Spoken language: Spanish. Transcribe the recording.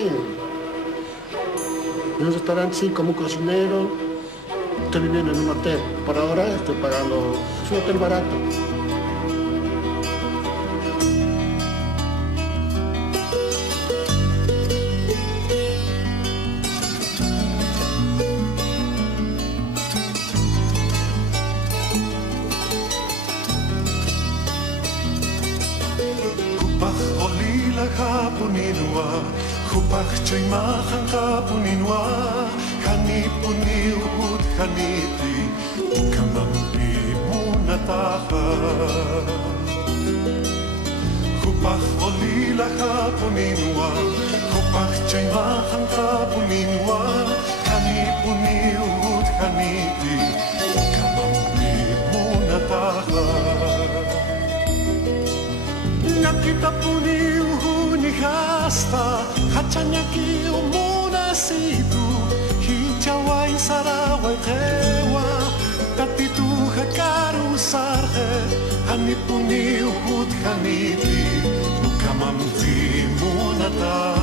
bien. En un restaurante sí, como cocinero. Estoy viviendo en un hotel. Por ahora estoy pagando, es un hotel barato. Kupach olila kapuninwa, kupach choy mahan kapuninwa, kanipuni ut kaniti, kamampi munataha. Kupach olila kapuninwa, kupach choy mahan kapuninwa, kanipuni ut kaniti, kamampi munataha. Nakita puni uhuni hasta hachanya ki umuna situ hijawai sarawai kewa tatitu hakaru sarhe hani puni uhut haniti ukamamti munata.